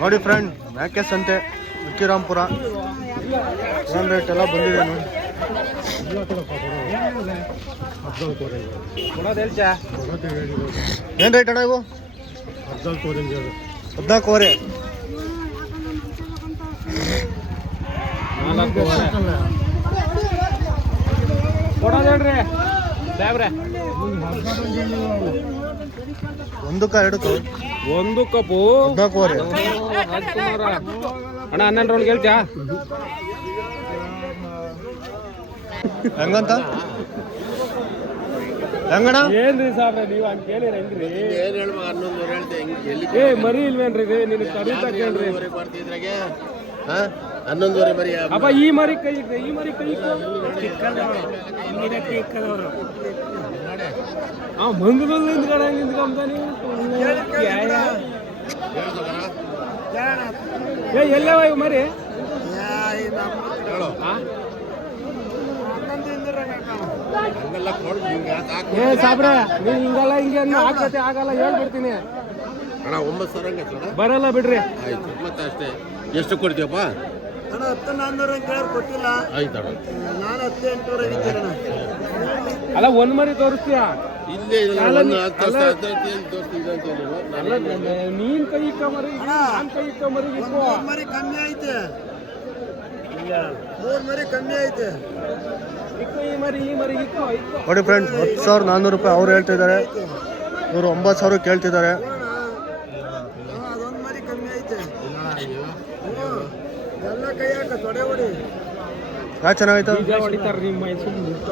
ನೋಡಿ ಫ್ರೆಂಡ್, ಮೇಕೆ ಸಂತೆ ಉಕ್ಕಿರಾಂಪುರ ಏನು ರೇಟ್ ಎಲ್ಲ ಬಂದಿದೆ ನೋಡಿ. ಏನು ರೇಟ್ ಅಣ್ಣ ಇವು? 14,500. ಒಂದಕ್ಕ ಎರಡು ಒಂದು ಕಪ್ಪು 14,500 ಅಣ್ಣ. 12 ರೋಲ್ ಗೆಲ್ತ್ಯಾ ಹೆಂಗಂತ? ಹೆಂಗಣ್ಣ? ಏನ್ರಿ ಸಾಬ್ರೆ ನೀವು ಹಂಗೆ ಕೇಳಿರ ಹೆಂಗ್ರಿ? ಏ ಮರಿ ಇಲ್ವೇನ್ರಿ ನಿನಗೆ ಕಡಿತಾ ಕೇಳ್ರಿ. 11,500 ಮರಿ ಅಪ್ಪ ಈ ಮರಿ ಕೈ ಈ ಮರಿ ಕೈ ಮಂದು ನಿಂತ್ಕೊಂಡ ನಿಂತ್ಕೊಂತಾನೆ. ಏ ಎಲ್ಲವ ಇವು ಮರಿ? ಏ ಸಾಬ್ರೆ ನೀನ್ ಹಿಂಗಲ್ಲ ಹಿಂಗೆ ಆಗ್ತತೆ ಆಗಲ್ಲ ಹೇಳ್ಬಿಡ್ತೀನಿ. ಬರಲ್ಲ ಬಿಡ್ರಿ. ಅಷ್ಟೇ. ಎಷ್ಟು ಕೊಡ್ತೀಯಪ್ಪ? ಅಣ್ಣ 10,400 ಕೊಟ್ಟಿಲ್ಲ. ಆಯ್ತಣ್ಣ, ನಾನು 10,800 ಅಲ್ಲ ಒಂದ್ ಮರಿ ತೋರಿಸ್ತೀಯ? ನೀನ್ ಕೈ ಇಕ್ಕ ಮರಿ, ನಾನ್ ಕೈ ಇಕ್ಕ ಮರಿ. ಮರಿ ಕಮ್ಮಿ ಐತೆ, 3 ಮರಿ ಕಮ್ಮಿ ಐತೆ. ನೋಡಿ ಫ್ರೆಂಡ್ಸ್, 10,400 ರೂಪಾಯಿ ಅವ್ರು ಹೇಳ್ತಿದ್ದಾರೆ. ಇವರು 9,000 ಕೇಳ್ತಿದ್ದಾರೆ. ಅದೊಂದು ಮರಿ ಕಮ್ಮಿ ಐತೆ. ಎಲ್ಲ ಕೈ ಹಾಕ ತೊಡೆ ಹೊಡಿ. ಯಾ ಚೆನ್ನಾಗೈತ?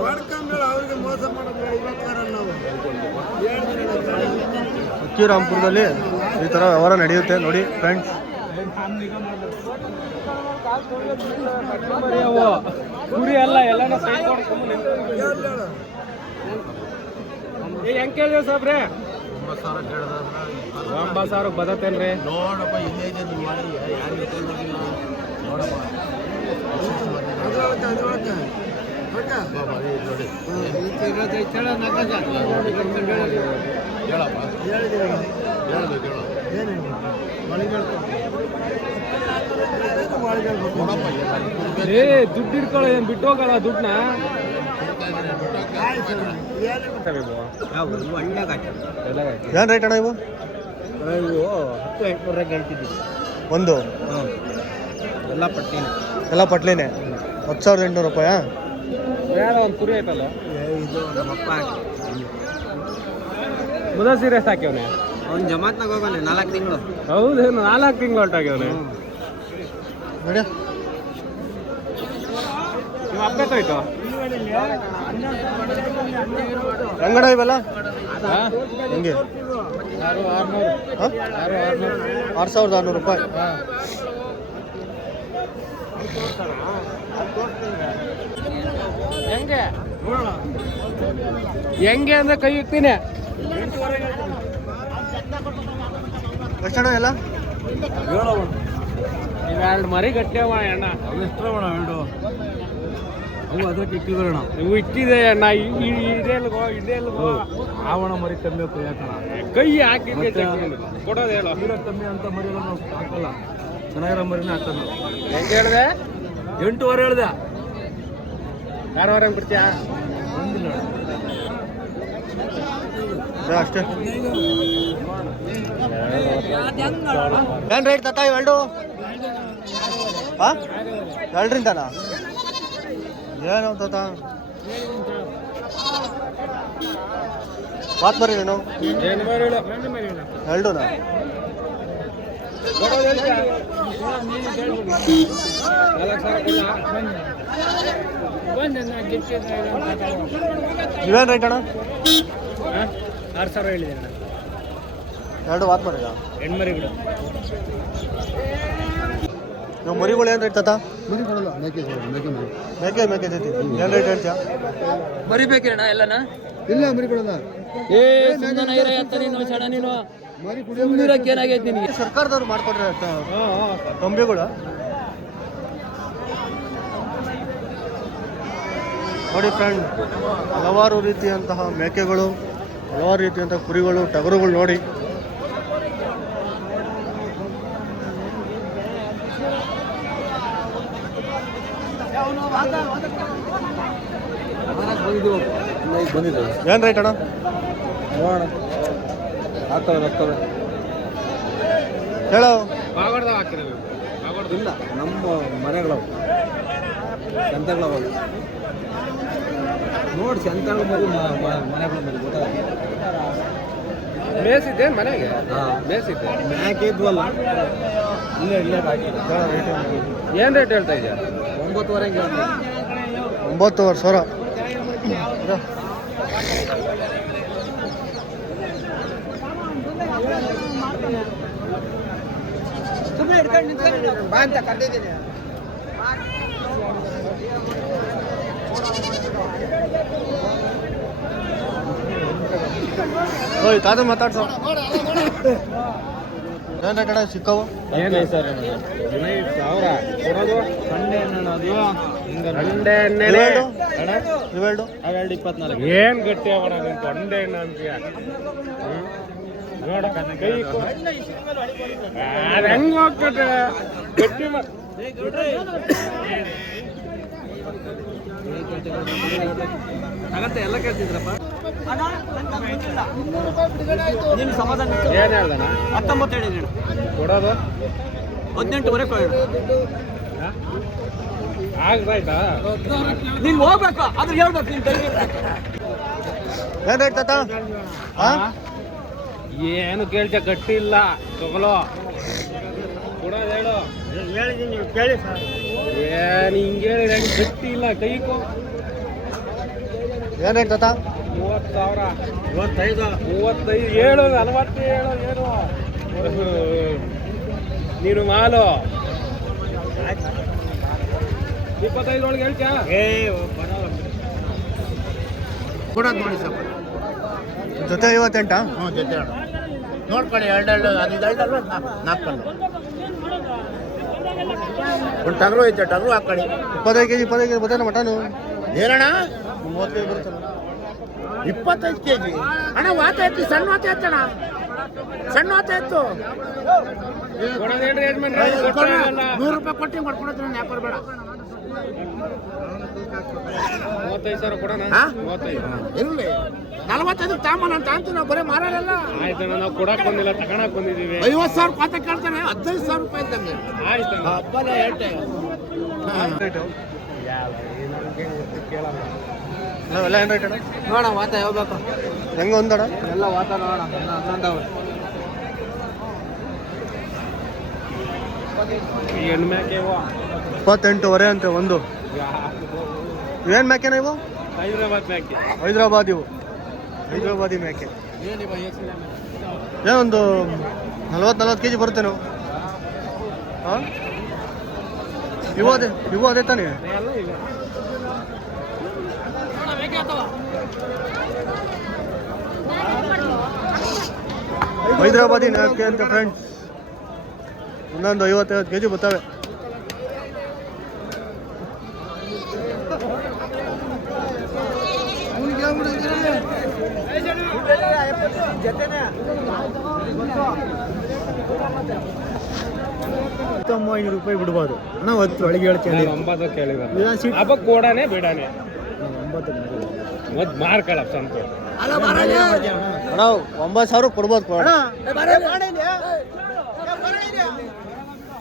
ಹೊಡ್ಕೊಂಬೇಡ, ಅವ್ರಿಗೆ ಮೋಸ ಮಾಡೋದು ನಾವು. ಉಕ್ಕಿರಾಂಪುರದಲ್ಲಿ ಈ ಥರ ವ್ಯವಹಾರ ನಡೆಯುತ್ತೆ ನೋಡಿ ಫ್ರೆಂಡ್ಸ್. ಕುರಿ ಅಲ್ಲ ಎಲ್ಲ ಹೆಂಗ್ ಕೇಳಿದೇವ್ ಸಾಬ್ರೆ? 9,000 ಬದತ್ತೇನ್ರಿ? ನೋಡಪ್ಪ, ಇಲ್ಲೇ ಇದೆ ನಿಮ್ಮ ಮಾಡಿ ಯಾರು ನೋಡಪ್ಪ. ಏ ದುಡ್ಡು ಇಟ್ಕೊಳ್ಳೋ, ಏನ್ ಬಿಟ್ಟು ಹೋಗಲ್ಲ ದುಡ್ಡನ್ನ. ಏನು ರೇಟ್ ಅಣ್ಣ ಇವು? 10,800 ಹೇಳ್ತಿದ್ದೀವಿ. ಒಂದು ಎಲ್ಲ ಪಟ್ಟಿನೇ, ಎಲ್ಲ ಪಟ್ಲಿನೇ 10,800 ರೂಪಾಯಾ? ಒಂದು ಕುರಿ ಆಯ್ತಲ್ಲ ಇದು ನಮ್ಮಪ್ಪ ಮುದ ಸೀರೆ ಸಾಕ್ಯವನೆ. ಅವ್ನು ಜಮಾತ್ನಾಗ ಹೋಗೋನೆ 4 ತಿಂಗಳು. ಹೌದೇನು? 4 ತಿಂಗಳು ಹೊರಟಾಗ್ಯವನೆ. ನೋಡಿ ಅಪ್ಪತ್ತಾಯ್ತು ಹೆಂಗಡ ಇವೆಲ್ಲ? ಹೆಂಗೆ? 6,600 ರೂಪಾಯಿ. ಹೆಂಗೆ ಹೆಂಗೆ ಅಂದ್ರೆ ಕೈ ಇಕ್ತೀನಿ. ಎಷ್ಟಣ್ಣ ಎಲ್ಲ? ಇವೆರಡು ಮರಿ ಗಟ್ಟಿಯವ ಅಣ್ಣ. ಎಷ್ಟು ಎರಡು ಅವು ಅದಕ್ಕೆ ಇಟ್ಟಿದ್ರಣ. ನೀವು ಇಟ್ಟಿದೆ ಅಣ್ಣ. ಇದೆಲ್ಗೋ ಇದೆಲ್ಗೋ ಆವಣ ಮರಿ ಕಮ್ಮಿ ಯಾಕಣ ಕೈ ಹಾಕಿ ಕೊಡೋದು ಹೇಳು. ಕಮ್ಮಿ ಅಂತ ಮರಿ ಎಲ್ಲ ನಾವು ಹಾಕಲ್ಲ, ಚೆನ್ನಾಗಿರೋ ಮರಿನೇ ಹಾಕ್ತಾರೆ ನಾವು. ಹೆಂಗೆ ಹೇಳಿದೆ? 8,500 ಹೇಳ್ದೆ. ಯಾರವರ ಹೆಂಗೆ ಬಿಡ್ತೀಯಾ? ಬಂದಿಲ್ಲ ಅಷ್ಟೇ. ಏನು ರೇಟ್ ತತ್ತ ಇವೆರಡು? ಹಾಂ, 2ರಿಂದನ ಏನು ತತ್ತ? ಮಾತು ಬರೀನೇನು? ಏನು ಬರಲ್ಲ ಎರಡೂನಾ? ಇವೇನು ರೇಟ್ ಅಣ್ಣ? 6,000 ಹೇಳಿದೆ ಅಣ್ಣ. ಎರಡು ಮಾತು ಬರೀಲ್ಲ. ಹೆಣ್ಮರಿ ಬಿಡು. ನಾವು ಮರಿಗಳು ಏನು ರೇಟ್ ತತ್ತ? ಮರಿ ಕೊಡಲ್ಲ, ಮೇಕೆ ಮೇಕೆ ಜೊತೆ ಏನು ರೇಟ್ ಹೇಳ್ತೀಯಾ? ಮರಿ ಬೇಕಿರಣ್ಣ ಎಲ್ಲನ? ಇಲ್ಲ ಮರಿ ಕೊಡಲ್ಲ. ಏ ನೀನು ಸಣ್ಣ ನೀನು ಮರಿ ಕುಡಿಯೋಕೆ ಏನಾಗೈತೆ ನಿನಗೆ? ಸರ್ಕಾರದವ್ರು ಮಾಡ್ಕೊಡ್ರೆ ಕಂಬಿಗಳು ನೋಡಿ ಫ್ರೆಂಡ್. ಹಲವಾರು ರೀತಿಯಂತಹ ಮೇಕೆಗಳು, ಹಲವಾರು ರೀತಿಯಂತಹ ಕುರಿಗಳು, ಟಗರುಗಳು ನೋಡಿ. ಬಂದಿದ್ದಾವೆ ಏನು ರೇಟ್ ಅಣ್ಣ? ನೋಡೋಣ ಆಗ್ತವೆ ಹೇಳೋ. ಇಲ್ಲ ನಮ್ಮ ಮನೆಗಳವು ಸಂತೆಗಳವ ನೋಡಿ ಸಂತೆಗಳ ಮರಿ ಮನೆಗಳ ಮರಿ ಗೊತ್ತಾಗ ಮೇಸಿದ್ದೆ ಮನೆಗೆ ಹಾಂ ಮೇಸಿದ್ದೆ ಮ್ಯಾಕೆ ಇದ್ವಲ್ಲ ಇಲ್ಲೇ ಹಾಕಿ ಏನು ರೇಟ್ ಹೇಳ್ತಾ ಇದೆಯಾ? 9,500 9,500. ಸುಮ್ಮನೆ ಹಿಡ್ಕೊಂಡು ನಿಂತ್ಕೊಂಡು ಬಾ ಅಂತ ಕರೆದಿದ್ದೀನಿ. ಓಯ್ ತಾತ ಮಾತಾಡ್ಸೋ. ಏನು ರೇಟ್ ಅಣ್ಣ ಸಿಕ್ಕವು? ಏನು ಸರ್ 15,000 ಕೊಡೋದು ಸಂಡೆ ಅದು ಅಂಡೆ ಎಣ್ಣೆ ಇವೆರಡು ಅವೆರಡು 24 ಏನು ಗಟ್ಟಿ ಆಗೋಣ ನೀನು ತೊಂಡೆ ಎಣ್ಣೆ ಅಂತೀಯ? ನೋಡ ಕೈ ಅದು ಹೆಂಗೆ ಹೋಗ್ತದೆ ಗಟ್ಟಿ ಆಗತ್ತೆ ಎಲ್ಲ ಕೇಳ್ತಿದ್ರಪ್ಪ ನಿನ್ನ ಸಮಾಧಾನ ಏನು ಹೇಳ್ದಣ 19 ಹೇಳಿದ್ದೀನಿ. ಕೊಡೋದು 18ವರೆಗೆ ಕೊಡೋಣ. ಆಗ್ದಾಯ್ತಾ? ನೀನು ಹೋಗ್ಬೇಕು ಆದ್ರೆ ಹೇಳ್ಬೇಕು ನೀನು ಕೈ ಏನು ರೇಟ್ ತಾತ? ಹಾಂ ಏನು ಕೇಳ್ತ ಗಟ್ಟಿ ಇಲ್ಲ ತಗೊಳ್ಳೋ ಕೊಡೋದು ಹೇಳು. ಹೇಳಿದ್ದೀನಿ ನೀವು ಕೇಳಿ ಸರ್. ಏನು ಹಿಂಗೆ ಹೇಳಿದ್ರೆ ಗಟ್ಟಿ ಇಲ್ಲ ಕೈಕೋ. ಏನು ರೇಟ್ ತಾತ? 30,000 35 35 ಹೇಳು 40 ಹೇಳು ಏನು ನೀನು ಮಾಲು 25 ಒಳಗೆ ಹೇಳ್ತ್ಯಾ? ಕೊಡೋದು ನೋಡಿ ಸರ್. ಜೊತೆ 58? ಹ್ಞೂ ಜೊತೆ ನೋಡ್ಕೊಳ್ಳಿ ಎರಡು ಅದು 4 ಒಂದು ಟಗರು ಐತೆ ಟಗರು ಹಾಕೊಳ್ಳಿ. 25 ಕೆಜಿ ಬರ್ತೇನೆ ಮಟನು. ಏನಣ್ಣ 30 ಕೆಜಿ ಬರುತ್ತಲ್ಲ. 25 kg ಅಣ್ಣ ವಾತ ಎತ್ತಿ ಸಣ್ಣ ವಾತ ಎತ್ತಣ್ಣ ಸಣ್ಣ ವಾತ ಎತ್ತು. ಕೊಡೋದು ಹೇಳ್ರಿ ಯಜಮಾನ್ರೆ, ಕೊಟ್ಟೇ ಇಲ್ಲ. 100 ರೂಪಾಯಿ ಕೊಟ್ಟು ಮಾಡ್ಕೊಡೋದು ನಾನು ಯಾಕೆ ಬೇಡ 35,000 ಕೊಡೋಣ. ಹಾ? 35 ಇರಲಿ 45 ತಾಮನ್ ಅಂತ ಅಂತೀವಿ ನಾವು ಬರೀ ಮಾರಲ್ಲ. ಆಯ್ತಣ್ಣ, ನಾವು ಕೊಡಕ್ ಬಂದಿಲ್ಲ ತಗೊಳಕ್ ಬಂದಿದ್ದೀವಿ. 50,000 ಪಾತ ಕೇಳ್ತಾನೆ 15,000 ರೂಪಾಯಿ ಇದ್ದಂಗೆ. ಆಯ್ತಣ್ಣ ಹಬ್ಬಲ್ಲ ಹೇಳ್ತೆ. ಎಲ್ಲ ಏನು ರೇಟ್ ಅಣ್ಣ? ನೋಡ ವಾತ ಯಾವ ಬೇಕು ಹೆಂಗೆ ಒಂದಣ್ಣ? ಎಲ್ಲ ವಾತ ನೋಡ ಹನ್ನೊಂದವ. ಈ ಹೆಣ್ಣು ಮೇಕೆ ಇವ 28,500 ಅಂತೆ ಒಂದು. ಏನು ಮೇಕೆನ ಇವು? ಹೈದ್ರಾಬಾದ್ ಮೇಕೆ. ಹೈದ್ರಾಬಾದ್ ಇವು ಹೈದ್ರಾಬಾದಿ ಮೇಕೆ. ಏನೊಂದು 40 ಕೆಜಿ ಬರುತ್ತೆ ನಾವು. ಹಾಂ ಇವು ಅದೇ ತಾನೇ? ಎಲ್ಲ ಇವೆ. ಹೈದ್ರಾಬಾದಿ ಮೇಕೆ ಅಂತ ಫ್ರೆಂಡ್ಸ್. ಇನ್ನೊಂದು 50-50 ಕೆಜಿ ಬರ್ತವೆ. ₹500 ಬಿಡ್ಬೋದು ಅಣ್ಣ. 10 ಒಳಗೆ ಹೇಳ್ತೀನಿ. 9 ಕೇಳಿದ ಹಬ್ಬ ಕೊಡಾನೆ ಬಿಡಾನೆ 9 ಮತ್ ಮಾರ್ಕೊಳಪ್ಪ ಸಂತೋಷ. ಅಣ್ಣ 9,000 ಕೊಡ್ಬೋದು ಕೊಡ.